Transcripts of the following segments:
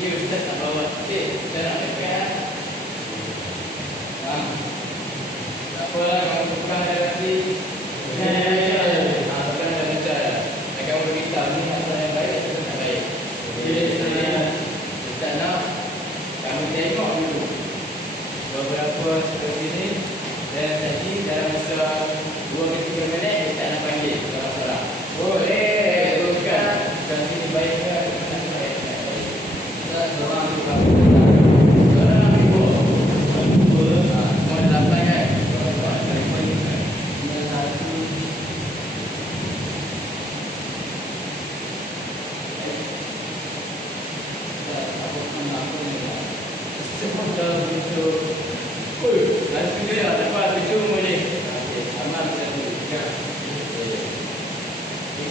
Ini Ustaz nak bawa sikit. Kita nak dekat. Tak apalah, kamu bukan dah nanti. Bukan dah lancar. Kamu beritahu ni asal yang baik atau tak baik. Ustaz nak kamu tengok dulu beberapa seperti ini. Dan tadi dalam masa 2 ke 3 minit kita nak panggil seorang-seorang. Boleh, bukan. Bukan sini baik ke? Bukan baik. Kita seorang juga. Seorang ambil bola. Semua 8 kan? Ini 1. Semua dah begitu. Langsung dia dapat 7 boleh. Amal satu.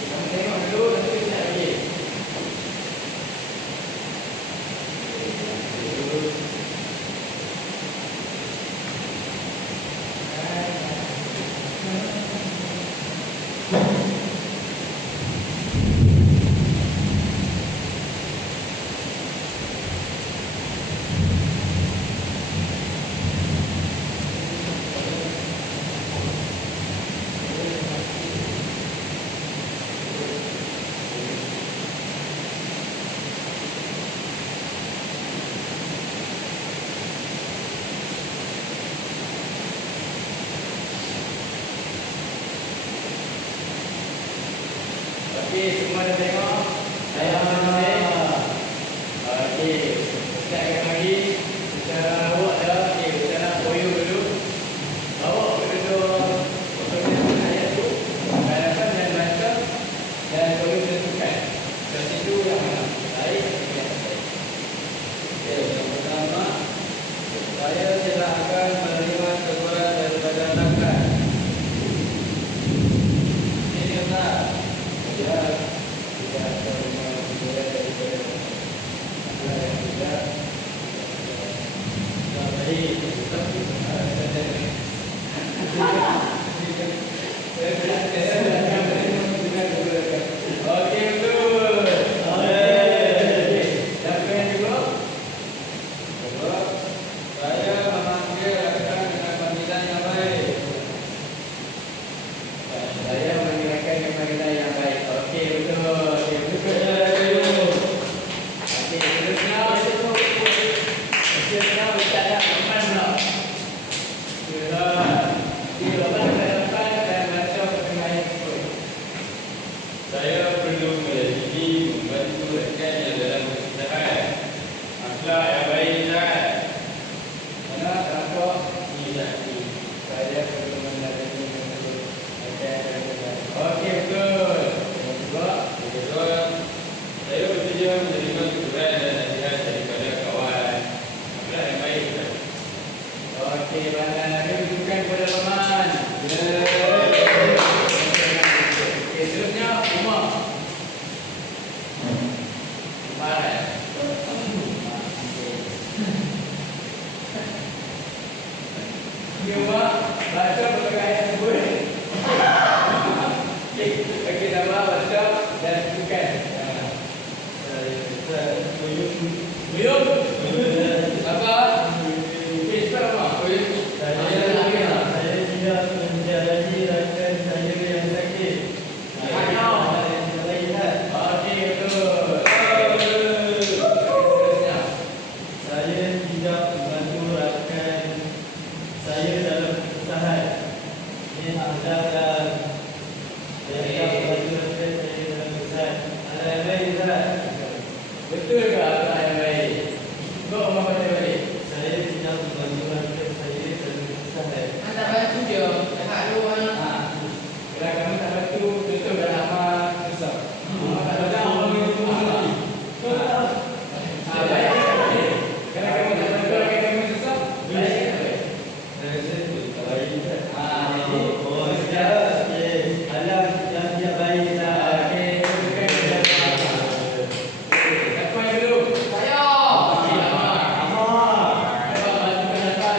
Kamu tengok dulu, nanti kita nak pergi. Okey, semua dah tengok. Saya selesai. Okey, kita akan bagi secara awak dah. Okey, kita nak boyong dulu. Awak berdua fotonya ayat tu. Hadapan dan belakang dan boyong tentukan. Dari situ yang mana? Baik atau tidak baik. Okey, yang pertama, saya tidak akan menerima teguran daripada rakan. Ini benar. Tidak terima teguran daripada yang tidak baik. Okey, betul. Siapa yang kedua? Saya memanggil rakan dengan panggilan yang baik. Saya mengingatkan dengan panggilan yang baik. Okey, betul. Okey, betul. Okey, terusnya. Terusnya kita nak depan pula. Okey, depan dan baca pertanyaan tersebut. Saya perlu menjadi membantu rakan yang dalam kesusahan. Akhlak yang baik, Ustaz. Mana terangkap? Ini Ustaz. Saya perlu menjadi membantu rakan yang dalam. Okey, betul. Yang kedua, saya bersedia menerima teguran dan nasihat daripada kawan. Akhlak yang baik, Ustaz. Okey, baiklah. Kita tunjukkan kepada teman. Okey, seterusnya Umar. Umar. Okey, Umar. Baca berbagai ayat tersebut. Okey, nama baca dan tunjukkan. Buyung. Apa? Okey, cepat Umar. Saya tidak menjadi rakan saya yang sakit. Okey, betul. Saya tidak membantu rakan saya dalam kesusahan. Ini adalah saya tidak membantu rakan saya dalam kesusahan. Ada yang baik, Ustaz? Betul ke apa yang baik? Kau Umar baca balik. Saya tidak membantu rakan saya dalam kesusahan. Tak bantu dia. Tak lu Kalau kamu tak bantu, betul dah lama susah. Tak ada orang yang tu lagi. Baik ke tak baik? Kalau kamu tak bantu orang kamu susah, baik ke tak baik? Saya tak baik, Ustaz. Jadi, Ustaz, alam yang tidak baik, Ustaz. okey, tunjukkan kepada Umar. Siapa yang belum? saya. Okey, Umar. Coba bantukan dapat.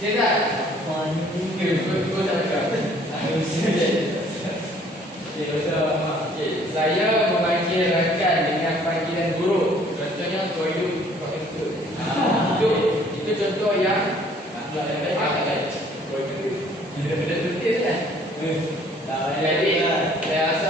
Dia tak? Okey, kau tak cakap. Okey, betul Umar. Okey, saya memanggil rakan dengan panggilan guru. Contohnya for you, for you. Itu contoh yang akhlak yang baik. For you. Benda-benda tulis lah. Jadi, saya rasa